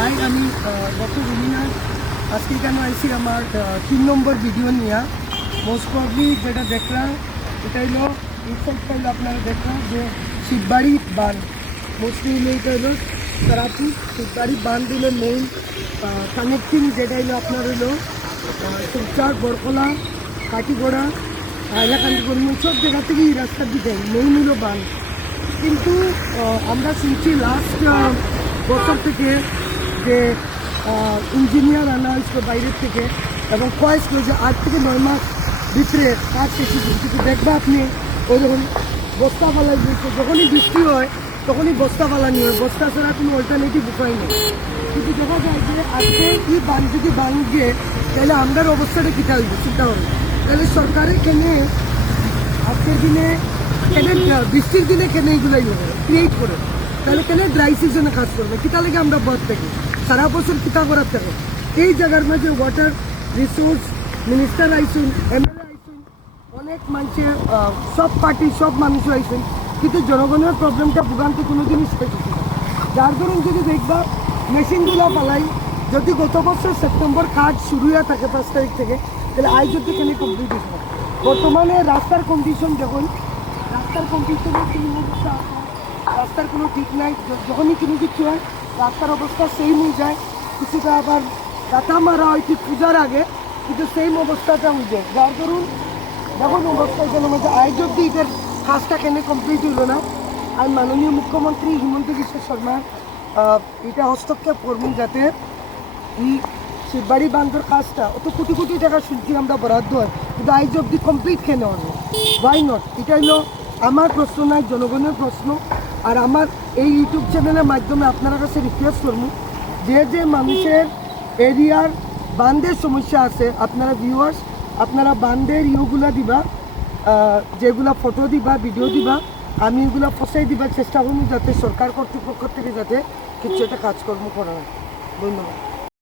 High, আমি doctor Rumina. আজকে কেন আইসি আমার 3 নম্বর ভিডিও নিয়ে। মোস্ট প্রবলি যেটা দেখলাম এটা হলো ইনফেক্ট হইলো আপনারা দেখলাম যে শিববাড়ি বাঁধ মোস্টলি হইলো এটা হলো তারাপুর শিববাড়ি বাঁধ হলো মেইন কানেক্টিং, যেটা হইলো আপনার হইলো শিবচর, বরকলা, কাটিগোড়া, হাইলাকান্দি, সব জায়গা থেকে এই রাস্তার দিকে মেইন হইলো বাঁধ। কিন্তু আমরা শুনছি লাস্ট বছর থেকে যে ইঞ্জিনিয়ার আনা হয়েছিল বাইরের থেকে এবং কয়েছিল যে 8 থেকে 9 মাস ভিতরে কাজ শেষ। কিন্তু দেখবা আপনি ওই যখন বস্তা ফালাই দিচ্ছে, যখনই বৃষ্টি হয় তখনই বস্তা ফালানি হয়, বস্তা ছাড়া কোনো অল্টারনেটিভ উপায় নেই। কিন্তু দেখা যায় যে আজকে কি বান যদি ভাঙে তাহলে আমরার অবস্থাটা কী থাকবে চিন্তা হবে। তাহলে সরকারের কেনে আজকের দিনে কেনে বৃষ্টির দিনে কেনে এইগুলাই ক্রিয়েট করে, তাহলে কেন ড্রাই সিজনে কাজ করবে? কিতা লাগে আমরা বধ থাকি সারা বছর কিতা করার থাকে? এই জায়গার মাঝে ওয়াটার রিসোর্স মিনিস্টার আইসুন, এমএলএ আইসুন, অনেক মানুষের সব পার্টি সব মানুষ আইসুন, কিন্তু জনগণের প্রবলেমটা ভোগান্তি কোনো জিনিস পেয়েছিল। যার ধরুন যদি দেখবা মেশিনগুলো পালাই, যদি গত বছর সেপ্টেম্বর কাজ শুরু হয়ে থাকে 5 তারিখ থেকে, তাহলে আজ যদি কেন কমপ্লিট হয়েছে? বর্তমানে রাস্তার কন্ডিশন দেখুন, রাস্তার কন্ডিশনে কি অবস্থা আছে, রাস্তার কোনো ঠিক নাই। যখনই কোনো কিছু হয় রাস্তার অবস্থা সেম হয়ে যায়, কিছুটা আবার কাটা মারা হয় ঠিক পূজার আগে, কিন্তু সেম অবস্থাটা হয়ে যায়। যার ধরুন যখন অবস্থা যেন মধ্যে আজ অব্দি এটার কাজটা কেন কমপ্লিট হইল না। আর মাননীয় মুখ্যমন্ত্রী হিমন্ত বিশ্ব শর্মা এটা হস্তক্ষেপ করবেন যাতে এই শিববাড়ি বান্ধর কাজটা অত কোটি কোটি টাকা শুনছি আমরা বরাদ্দ হয়, কিন্তু আজ অব্দি কমপ্লিট কেন হলো? Why not? এটা হলো আমার প্রশ্ন নয়, জনগণের প্রশ্ন। আর আমার এই ইউটিউব চ্যানেলের মাধ্যমে আপনার কাছে রিকোয়েস্ট করবো, যে যে মানুষের এরিয়ার বান্ধের সমস্যা আছে, আপনারা ভিউয়ার্স আপনারা বান্ধের ইয়েগুলা দিবা, যেগুলা ফটো দিবা, ভিডিও দিবা, আমি এগুলা ফসাই দিবার চেষ্টা করবো যাতে সরকার কর্তৃপক্ষ থেকে যাতে কিছু একটা কাজকর্ম করা হয়। ধন্যবাদ।